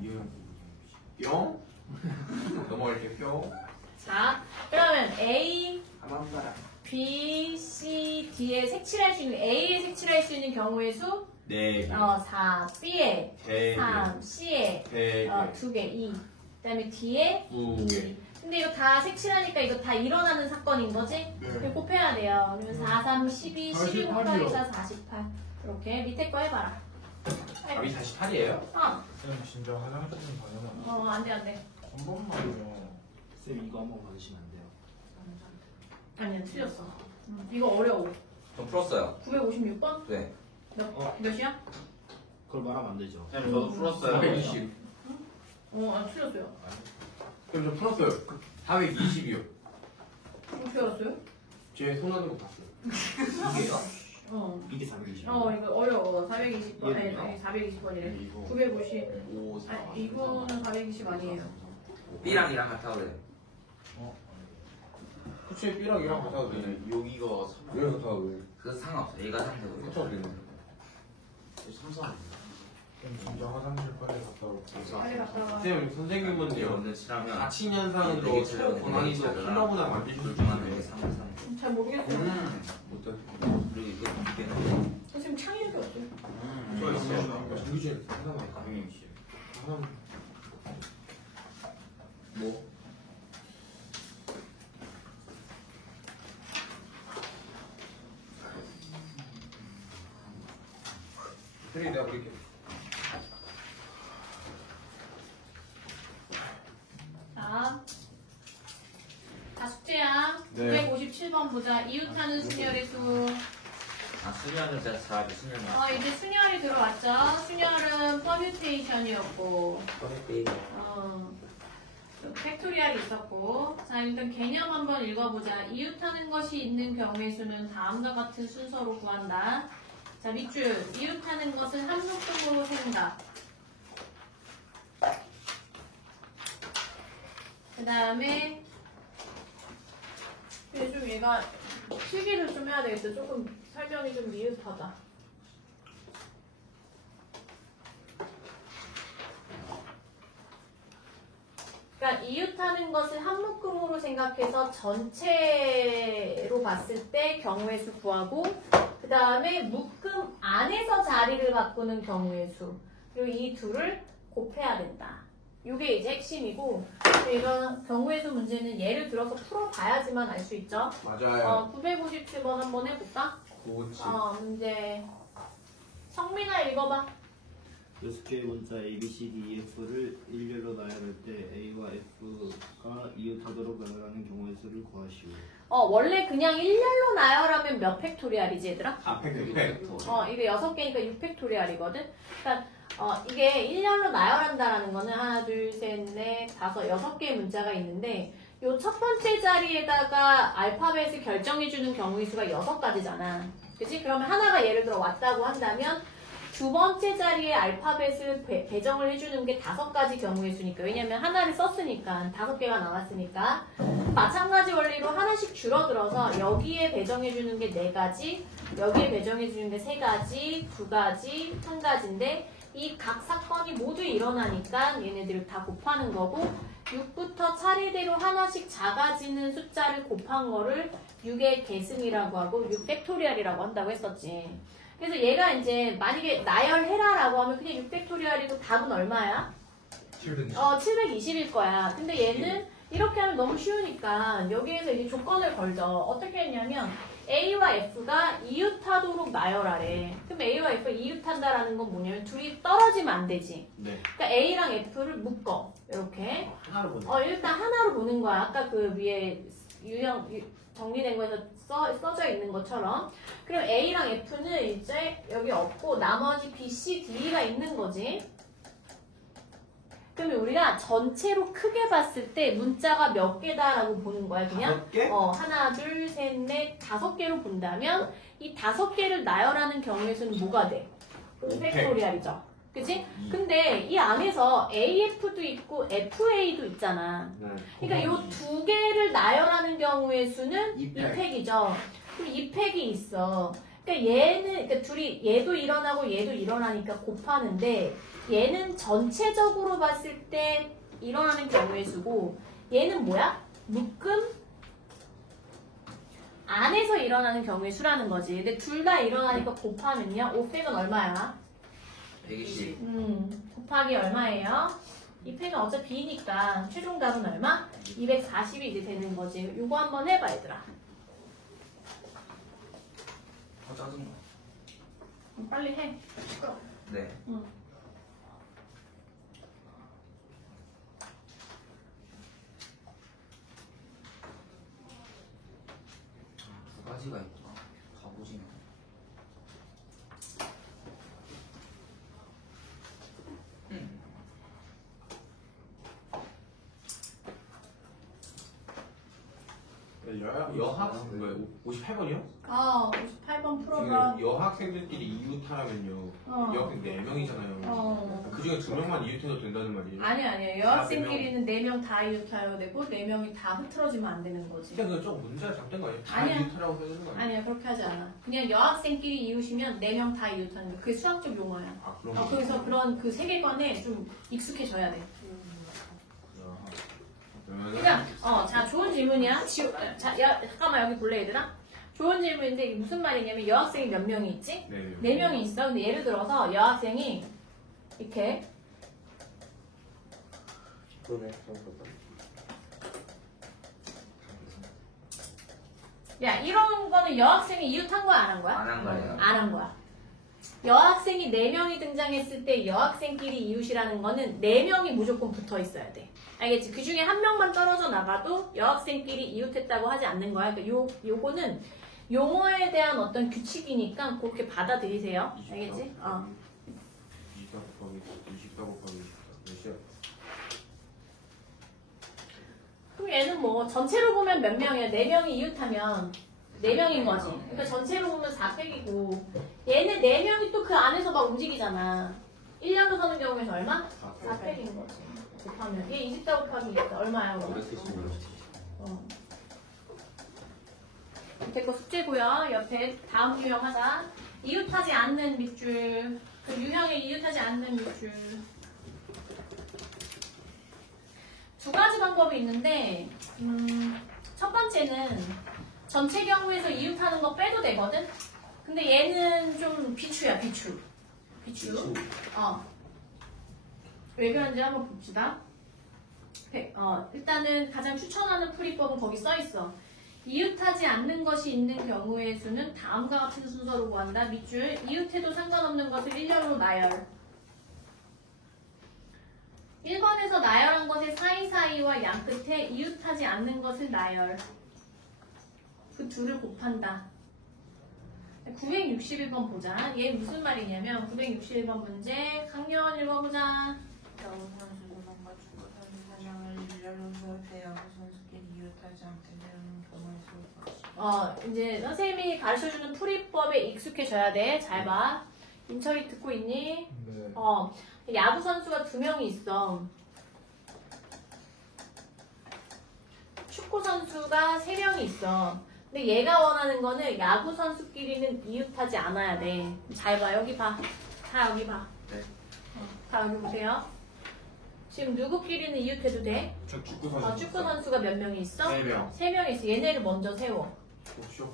이거는 뿅. 넘어갈게 뿅. 자, 그러면 A, 가만 봐라. B, C, D에 색칠할 수 있는 A에 색칠할 수 있는 경우의 수 4개. 4, B에 3개. 3, C에 3개. 2개, 2. 그다음에 D에 9개. 근데 이거 다 색칠하니까 이거 다 일어나는 사건인 거지? 이거 곱해야 돼요. 그러면 4, 3, 12, 12 곱하기 4, 48. 이렇게 밑에 거 해봐라. 답이 48이에요? 쌤 진짜 화장실은 다녀만 안 돼, 안 돼. 한 번만요. 쌤 이거 한번 봐주시면 안 돼요? 아니야, 틀렸어. 이거 어려워. 저 풀었어요. 956번? 네. 몇이야? 그걸 말하면 안 되죠. 쌤 저도 풀었어요. 420. 틀렸어요. 그럼 저 풀었어요. 420이요. 어떻게 알았어요? 제 손하는 거 봤어요. 이게요? 이게 420. 이거 어려워. 420번, 예. 아니, 420번이래. 이거. 950. 5, 4. 아니, 이거는 420 아니에요. B랑 이랑 같아 그래. 그치, B랑 이랑 같아도 되네. 여기가 3. 왜 같아도 돼? 그 상관없어. A가 3대 같아도 되네. 3선 쌤 진짜 화장실 빨리 갔다 올게. 빨리 갔다 와. 선생님, 선생님은요. 오늘 칠하면 가칭현상으로 고난이도 킬러보다 만들 수 둘 중 하나에 있는데. 3, 3. 잘 모르겠어요. 못해. 그리고 이거 두 개는 선생님 창의력이 없어요. 저 있어요. 정규진 하나만. 가명님 씨. 하나. 뭐? 그래, 내가 볼게. 자, 숙제야. 네. 957번 보자. 이웃하는 순열의 수. 수면을 제가 잘하게 수면 이제 순열이 들어왔죠. 순열은 퍼뮤테이션이었고, 팩토리얼이 있었고. 자, 일단 개념 한번 읽어보자. 이웃하는 것이 있는 경우의 수는 다음과 같은 순서로 구한다. 자, 밑줄. 이웃하는 것은 함수급으로 생각. 그 다음에 좀 얘가 필기를 좀 해야 되겠어. 조금 설명이 좀 미흡하다. 그러니까 이웃하는 것을 한 묶음으로 생각해서 전체로 봤을 때 경우의 수 구하고, 그 다음에 묶음 안에서 자리를 바꾸는 경우의 수, 그리고 이 둘을 곱해야 된다. 이게 이제 핵심이고, 이런 경우의 수 문제는 예를 들어서 풀어봐야지만 알 수 있죠. 맞아요. 957번 한번 해볼까? 957. 문제. 성민아 읽어봐. 6개의 문자 A, B, C, D, E, F를 일렬로 나열할 때 A와 F가 이웃하도록 나열하는 경우의 수를 구하시오. 원래 그냥 일렬로 나열하면 몇 팩토리얼이지 얘들아? 팩토리얼. 이게 6개니까 6팩토리얼이거든? 그러니까 이게 일렬로 나열한다라는 거는 하나, 둘, 셋, 넷, 다섯, 6개의 문자가 있는데 요 첫 번째 자리에다가 알파벳을 결정해주는 경우의 수가 6가지잖아. 그치? 그러면 하나가 예를 들어 왔다고 한다면 두 번째 자리에 알파벳을 배정을 해주는 게 5가지 경우의 수니까. 왜냐면 하나를 썼으니까 5개가 나왔으니까. 마찬가지 원리로 하나씩 줄어들어서 여기에 배정해주는 게 4가지, 여기에 배정해주는 게 3가지, 2가지, 1가지인데 이 각 사건이 모두 일어나니까 얘네들을 다 곱하는 거고, 6부터 차례대로 하나씩 작아지는 숫자를 곱한 거를 6의 계승이라고 하고 6팩토리얼이라고 한다고 했었지. 그래서 얘가 이제 만약에 나열해라라고 하면 그냥 6팩토리얼이고 답은 얼마야? 720일 거야. 근데 얘는 이렇게 하면 너무 쉬우니까 여기에서 이제 조건을 걸죠. 어떻게 했냐면 A와 F가 이웃하도록 나열하래. 그럼 A와 F가 이웃한다라는 건 뭐냐면 둘이 떨어지면 안 되지. 네. 그러니까 A랑 F를 묶어. 이렇게. 하나로 보내. 일단 하나로 보는 거야. 아까 그 위에 정리된 거에서 써져 있는 것처럼. 그럼 A랑 F는 이제 여기 없고 나머지 B, C, D가 있는 거지. 그러면 우리가 전체로 크게 봤을 때 문자가 몇 개다라고 보는 거야. 그냥 5개? 하나, 둘, 셋, 넷, 5개로 본다면 이 5개를 나열하는 경우의 수는 뭐가 돼? 5팩토리얼이죠. 그치? 근데 이 안에서 AF도 있고 FA도 있잖아. 네. 그러니까 요 2개를 나열하는 경우의 수는 2팩. 2팩이죠. 그럼 2팩이 있어. 그러니까 얘는 그러니까 둘이 얘도 일어나고 얘도 일어나니까 곱하는데 얘는 전체적으로 봤을 때 일어나는 경우의 수고 얘는 뭐야? 묶음 안에서 일어나는 경우의 수라는 거지. 근데 둘 다 일어나니까 곱하면요. 5팩은 얼마야? 120. 곱하기 얼마예요? 이 팩은 어차피 B니까 최종 답은 얼마? 240이 이제 되는 거지. 요거 한번 해봐 얘들아. 아 짜증나. 빨리 해. 네. 응. 두 가지가 있구나. 가보지만. 여학 뭐야 58번이요? 58번 풀어봐. 지금 여학생들끼리 이웃하라면요. 어. 여학생 4명이잖아요. 어. 그 중에 2명만 이웃해도 된다는 말이에요. 아니에요. 여학생끼리는 4명 다 이웃하여야 되고 4명이 다 흐트러지면 안 되는 거지. 진짜 그거 좀 문제가 작된 거 아니에요? 다 아니야. 이웃하라고 써야 되는 거 아니에요? 아니야, 그렇게 하지 않아. 그냥 여학생끼리 이웃이면 4명 다 이웃하는 거. 그게 수학적 용어야. 아 그런 거. 그래서 그런 그 세계관에 좀 익숙해져야 돼. 그러니까, 자, 좋은 질문이야. 잠깐만, 여기 볼래, 얘들아? 좋은 질문인데, 이게 무슨 말이냐면, 여학생이 몇 명이 있지? 네. 4명이 있어. 근데 예를 들어서, 여학생이, 이렇게, 그러네. 야, 이런 거는 여학생이 이웃한 거야, 안 한 거야? 안 한 거예요. 안 한 거야. 여학생이 4명이 등장했을 때 여학생끼리 이웃이라는 거는 4명이 무조건 붙어 있어야 돼. 알겠지? 그 중에 한 명만 떨어져 나가도 여학생끼리 이웃했다고 하지 않는 거야. 그러니까 요거는 용어에 대한 어떤 규칙이니까 그렇게 받아들이세요. 알겠지? 24 곱하기 24 곱하기 24 몇이야? 그럼 얘는 뭐 전체로 보면 몇 명이야? 4명이 이웃하면 4명인 거지. 그러니까 전체로 보면 4팩이고 얘네 4명이 또 그 안에서 막 움직이잖아. 1년로 서는 경우에는 얼마? 4팩인 거지. 곱하면 얘 24 곱하기 24 얼마야? 그럼? 575. 밑에 거 숙제고요. 옆에 다음 유형 하자. 이웃하지 않는 밑줄. 그 유형에 이웃하지 않는 밑줄. 두 가지 방법이 있는데 첫 번째는 전체 경우에서 이웃하는 거 빼도 되거든? 근데 얘는 좀 비추야, 비추. 왜 그런지 한번 봅시다. 일단은 가장 추천하는 풀이법은 거기 써있어. 이웃하지 않는 것이 있는 경우의 수는 다음과 같은 순서로 구한다. 밑줄, 이웃해도 상관없는 것을 일렬로 나열. 1번에서 나열한 것의 사이사이와 양끝에 이웃하지 않는 것을 나열. 그 둘을 곱한다. 961번 보자. 얘 무슨 말이냐면 961번 문제 강연 읽어보자. 야구 선수들과 축구 선수 사장을 일렬로 세울 때 야구 선수끼리 이웃하지 않게 되는 경우의 수. 이제 선생님이 가르쳐주는 풀이법에 익숙해져야 돼. 잘 봐. 인철이 듣고 있니? 네. 야구 선수가 2명이 있어. 축구 선수가 3명이 있어. 근데 얘가 원하는 거는 야구 선수끼리는 이웃하지 않아야 돼. 잘 봐. 여기 봐. 다 여기 봐. 네. 다 여기 보세요. 지금 누구끼리는 이웃해도 돼? 저 축구 선수. 축구 선수가 몇 명이 있어? 3명. 3명이 있어. 얘네를 먼저 세워.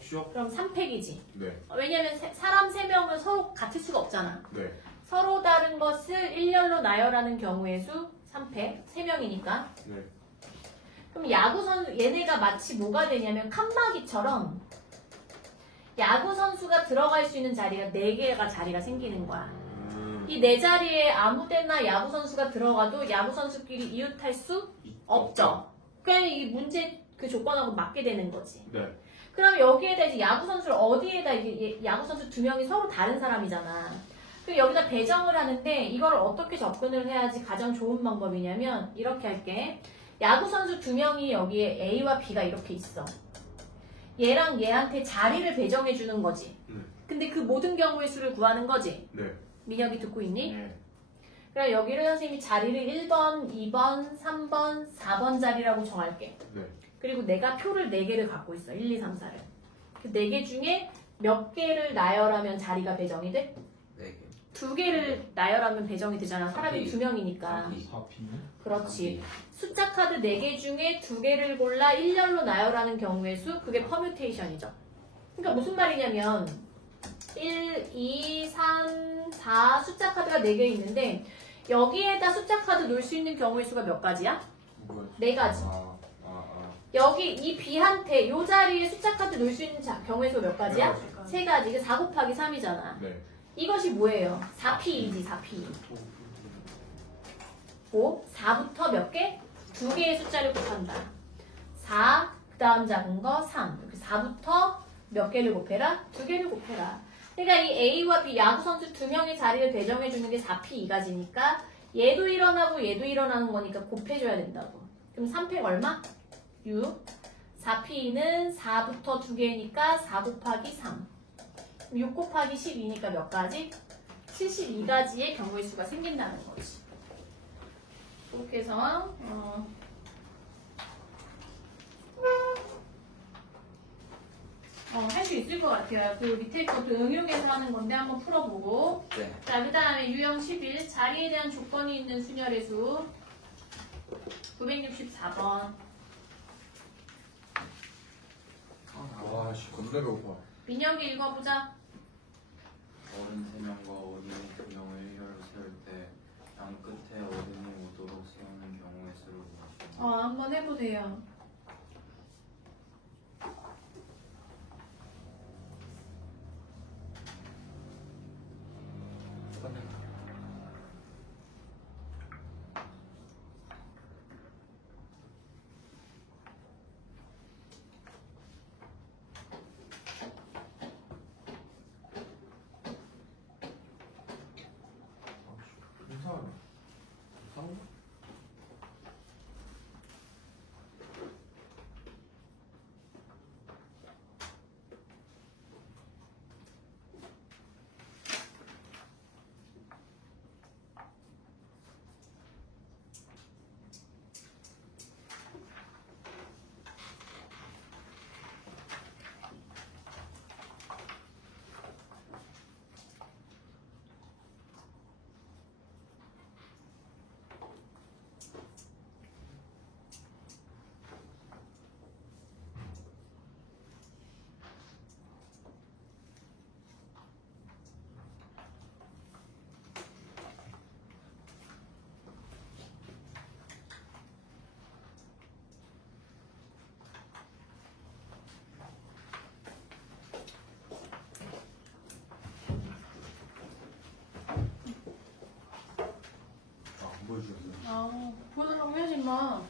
쉬어. 그럼 3팩이지. 네. 왜냐면 사람 3명은 서로 같을 수가 없잖아. 네. 서로 다른 것을 일렬로 나열하는 경우의 수 3팩. 3명이니까. 네. 그럼 야구 선수 얘네가 마치 뭐가 되냐면 칸막이처럼 야구 선수가 들어갈 수 있는 자리가 4개가 자리가 생기는 거야. 이 4자리에 아무 데나 야구 선수가 들어가도 야구 선수끼리 이웃할 수 없죠. 그냥 이 문제 그 조건하고 맞게 되는 거지. 네. 그럼 여기에다 이제 야구 선수를 어디에다 이게 야구 선수 2명이 서로 다른 사람이잖아. 그럼 여기다 배정을 하는데 이걸 어떻게 접근을 해야지 가장 좋은 방법이냐면 이렇게 할게. 야구 선수 2명이 여기에 A와 B가 이렇게 있어. 얘랑 얘한테 자리를 배정해 주는 거지. 근데 그 모든 경우의 수를 구하는 거지. 네. 민혁이 듣고 있니? 네. 그럼 여기를 선생님이 자리를 1번, 2번, 3번, 4번 자리라고 정할게. 네. 그리고 내가 표를 4개를 갖고 있어. 1, 2, 3, 4를. 그 4개 중에 몇 개를 나열하면 자리가 배정이 돼? 4개. 2개를 나열하면 배정이 되잖아. 사람이 2명이니까. 4P? 그렇지. 숫자 카드 4개 중에 2개를 골라 일렬로 나열하는 경우의 수, 그게 퍼뮤테이션이죠. 그러니까 무슨 말이냐면 1, 2, 3, 4 숫자 카드가 4개 있는데 여기에다 숫자 카드 놓을 수 있는 경우의 수가 몇 가지야? 4가지. 여기 이 B한테 이 자리에 숫자 카드 놓을 수 있는 경우의 수가 몇 가지야? 3가지. 이게 4 곱하기 3이잖아. 네. 이것이 뭐예요? 4P이지, 4P. 5, 4부터 몇 개? 2개의 숫자를 곱한다. 4, 그 다음 작은 거 3. 이렇게 4부터 몇 개를 곱해라? 2개를 곱해라. 그러니까 이 A와 B 야구 선수 2명의 자리를 배정해주는 게 4P 2가지니까 얘도 일어나고 얘도 일어나는 거니까 곱해줘야 된다고. 그럼 3팩 얼마? 6. 4P는 4부터 2개니까 4 곱하기 3. 6 곱하기 12니까 몇 가지? 72가지의 경우의 수가 생긴다는 거지. 그렇게 해서 할 수 있을 것 같아요. 그 밑에 것도 응용해서 하는 건데 한번 풀어보고. 네. 자, 그 다음에 유형 11 자리에 대한 조건이 있는 순열의 수 964번. 와, 씨, 겁나 배고파. 민혁이 읽어보자. 어른 3명과 어린이 2명을 일렬로 세울 때 양 끝에 어른이 오도록 세우는 경우의 수를 구하시오. 한번 해보세요. 이상하네. 안 보여주셨어요? 보여달라고 해야지 마.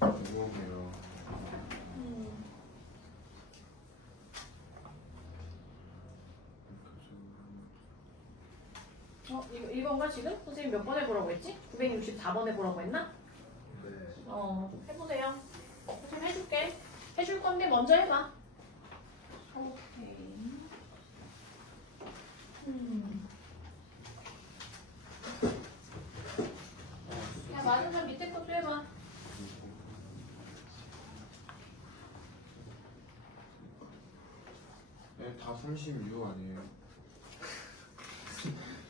궁금해요. 이건가 지금? 선생님 몇 번 해보라고 했지? 964번 해보라고 했나? 네. 해보세요. 선생님 해줄게. 해줄 건데 먼저 해봐. 오케이. 야, 맞으면 밑에 것도 해봐. 네, 다 36 아니에요?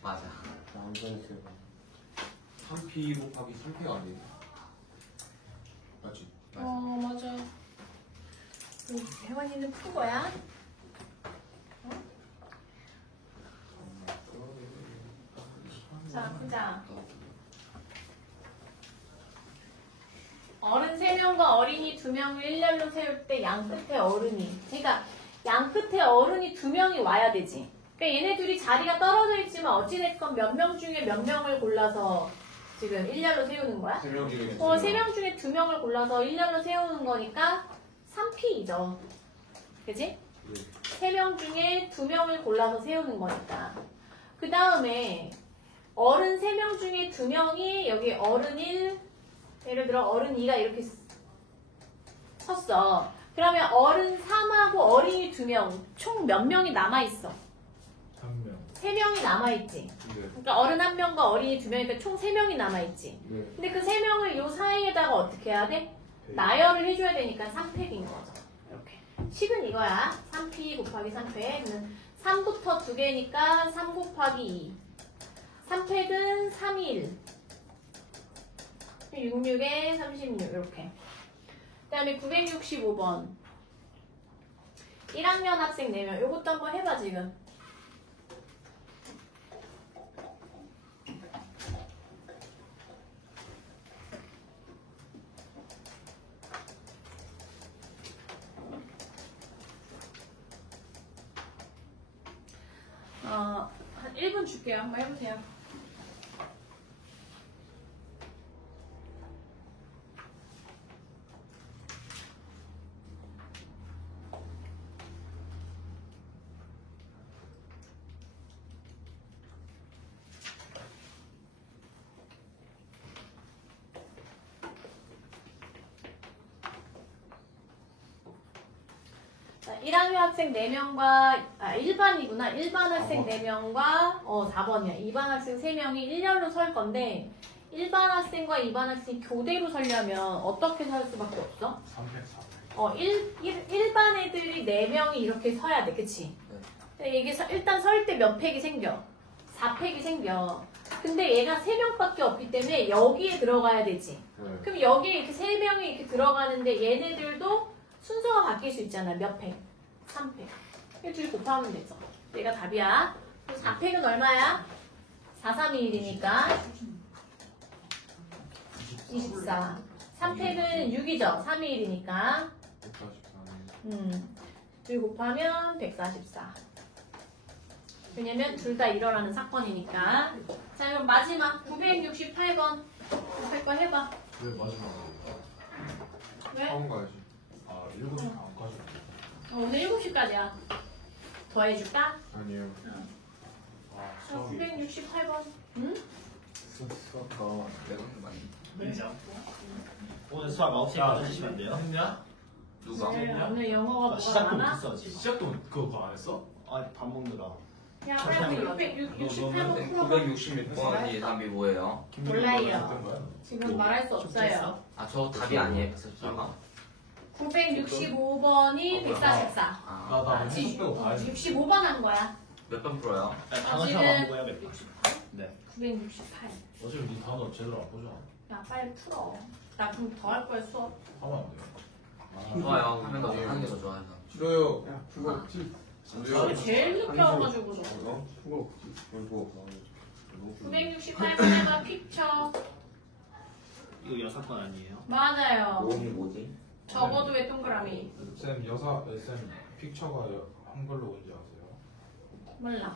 맞아. 양전했어요. 3P 곱하기 3P 아니에요? 맞지? 맞아. 혜원이는 푼 거야? 자, 보자. 어른 3명과 어린이 2명을 일렬로 세울 때 양 끝에 어른이. 그러니까 양 끝에 어른이 2명이 와야 되지. 그러니까 얘네 둘이 자리가 떨어져 있지만 어찌됐건 몇 명 중에 몇 명을 골라서 지금 일렬로 세우는 거야? 3명 중에 3명 중에 2명을 골라서 일렬로 세우는 거니까 3P이죠. 그지? 3명 중에 2명을 골라서 세우는 거니까. 그 다음에 어른 3명 중에 2명이 여기 어른 1, 예를 들어 어른 2가 이렇게 섰어. 그러면 어른 3하고 어린이 2명, 총 몇 명이 남아있어? 3명. 3명이 남아있지. 네. 그러니까 어른 1명과 어린이 2명이니까 총 3명이 남아있지. 네. 근데 그 3명을 요 사이에다가 어떻게 해야 돼? 나열을 해줘야 되니까 3팩인 거죠. 이렇게. 식은 이거야. 3p 곱하기 3팩. 3부터 2개니까 3 곱하기 2. 3팩은 3, 1. 66에 36 이렇게. 그 다음에 965번. 1학년 학생 4명. 요것도 한번 해봐 지금. 한 1분 줄게요. 한번 해보세요. 자, 1학년 학생 4명과, 일반이구나. 일반 학생 4명과, 4번이야. 2반 학생 3명이 일렬로 설 건데, 일반 학생과 2반 학생이 교대로 서려면 어떻게 설 수밖에 없어? 3팩 4팩. 일반 애들이 4명이 이렇게 서야 돼. 그치? 근데 이게 일단 설 때 몇 팩이 생겨? 4팩이 생겨. 근데 얘가 3명밖에 없기 때문에 여기에 들어가야 되지. 네. 그럼 여기에 이렇게 3명이 이렇게 들어가는데 얘네들도 순서가 바뀔 수 있잖아. 몇 팩? 3팩. 이 둘이 곱하면 되죠. 얘가 답이야. 그럼 4팩은 얼마야? 4, 3, 2, 1이니까 24. 3팩은 6이죠. 3, 2, 1이니까 144. 둘 곱하면 144. 왜냐면 둘 다 일어나는 사건이니까. 자, 그럼 마지막 968번. 할 거 해봐. 왜 마지막으로? 왜? 처음 가야지. 아 7시 안 가죠. 오늘 7시까지야. 더 해줄까? 아니에요. 아 자, 수학이 968번. 응? 수학과 내가 많이. 오늘 수학 9시에 해주시면 안 돼요? 했냐? 누가? 네, 오늘 영어가 뭐가 시작도 많아? 못했어 지금. 시작도 그거 안 했어? 밥 먹느라. 야, 빨리 668번 풀어봐. 966번이 답이 뭐예요? 몰라요. 지금 말할 수 없어요. 아, 저 답이 아니에요, 144가? 965번이 144. 아, 나 한번 빼고 가야지. 65번 한 거야. 몇 번 풀어요? 단어 시험 안 보고요, 168. 네. 968. 어차피 네 단어 제대로 안 보잖아. 야, 빨리 풀어. 나 그럼 더 할 거야, 수업. 하면 안 돼요. 좋아요. 하는 거 하는 게 더 좋아요. 싫어요. 그거 없지. 수업이 제일 늦게 와가지고. 그거 없지. 그거 968번에만 픽처. 이거 6건 아니에요? 맞아요. 뭐지? 적어도 왜 동그라미? 쌤 쌤 픽처가 한글로 뭔지 아세요? 몰라.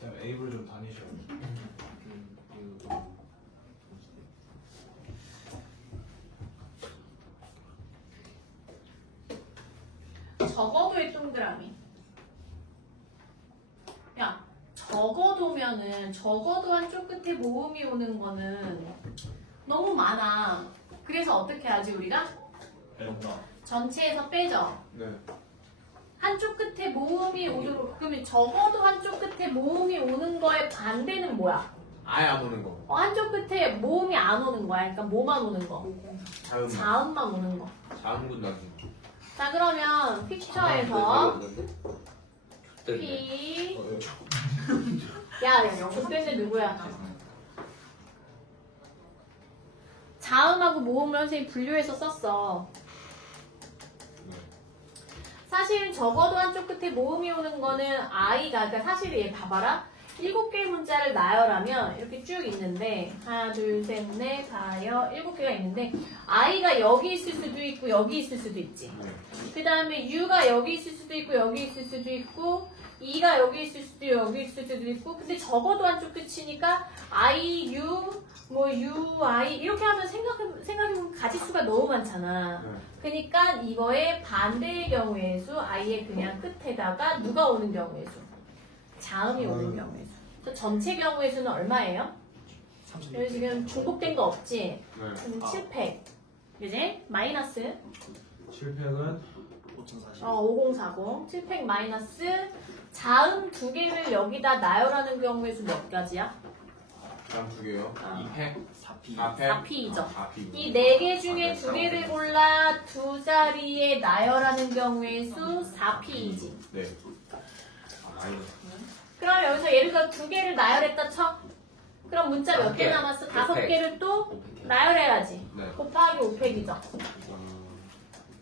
쌤 에이블 좀 다니셔야 적어도 왜 동그라미? 야, 적어도면은 적어도 한쪽 끝에 모음이 오는 거는 너무 많아. 그래서 어떻게 하지 우리가? 된다. 전체에서 빼죠. 네. 한쪽 끝에 모음이 오도록. 그러면 적어도 한쪽 끝에 모음이 오는 거의 반대는 뭐야? 아예 안 오는 거. 한쪽 끝에 모음이 안 오는 거야. 그러니까 뭐만 오는 거? 자음만 오는 거. 자음군 나지. 자, 그러면 픽처에서 네. P 야, 족된데 누구야? 자음하고 모음을 선생님이 분류해서 썼어. 사실 적어도 한쪽 끝에 모음이 오는 거는 I가, 그러니까 사실 얘 봐봐라. 7개의 문자를 나열하면 이렇게 쭉 있는데 하나, 둘, 셋, 넷, 다여 7개가 있는데 I가 여기 있을 수도 있고 여기 있을 수도 있지. 그 다음에 U가 여기 있을 수도 있고 여기 있을 수도 있고 E가 여기 있을 수도 있고 여기 있을 수도 있고 근데 적어도 한쪽 끝이니까 I, U, 뭐 U, I 이렇게 하면 생각해보면 가지수가 너무 많잖아. 그러니까 이거의 반대의 경우의 수 I의 그냥 끝에다가 누가 오는 경우의 수? 자음이 오는 경우의 수. 그래서 전체 경우의 수는 얼마예요? 여기 지금 중복된 거 없지? 네. 그럼 7팩. 그지? 마이너스 7팩은 5040. 5040. 7팩 마이너스 자음 2개를 여기다 나열하는 경우의 수 몇 가지야? 다음 두 개요. 아. 2팩. 4P. 4팩. 4P이죠. 4P. 이 4개 중에 2개를 골라 두 자리에 나열하는 경우의 수 4P이지. 네. 마이너스. 그럼 여기서 예를 들어 2개를 나열했다 쳐. 그럼 문자 몇 개 5개. 남았어? 5개. 5개를 또 5팩. 나열해야지. 네. 곱하기 5팩이죠.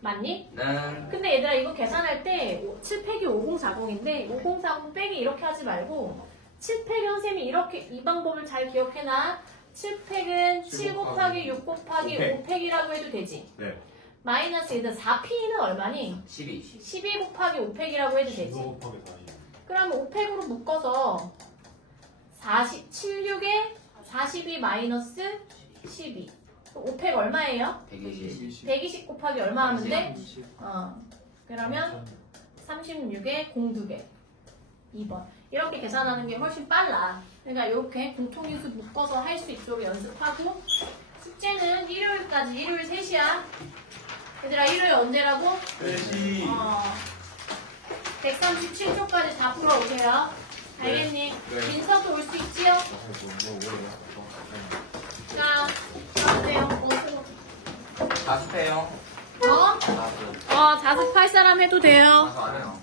맞니? 네. 근데 얘들아 이거 계산할 때 7팩이 5040인데 5040 빼기 이렇게 하지 말고 7팩은 선생님이 이렇게 이 방법을 잘 기억해놔. 7팩은 7 곱하기 6 곱하기 5팩. 5팩이라고 해도 되지. 네. 마이너스 얘들 4P는 얼마니? 12. 12 곱하기 5팩이라고 해도 되지. 15 곱하기 40. 그럼 5팩으로 묶어서 76에 42 마이너스 12. 5팩 얼마예요? 120. 120 곱하기 얼마 하면 돼? 그러면 36에 02개. 2번. 이렇게 계산하는 게 훨씬 빨라. 그러니까 이렇게 공통인수 묶어서 할 수 있도록 연습하고 숙제는 일요일까지. 일요일 3시야. 얘들아 일요일 언제라고? 3시. 137초까지 다 풀어오세요. 알겠니? 네. 민서도 올 수 있지요? 자, 가세요. 자습해요. 어? 자습. 자습할 사람 해도 돼요. 자습 안 해요.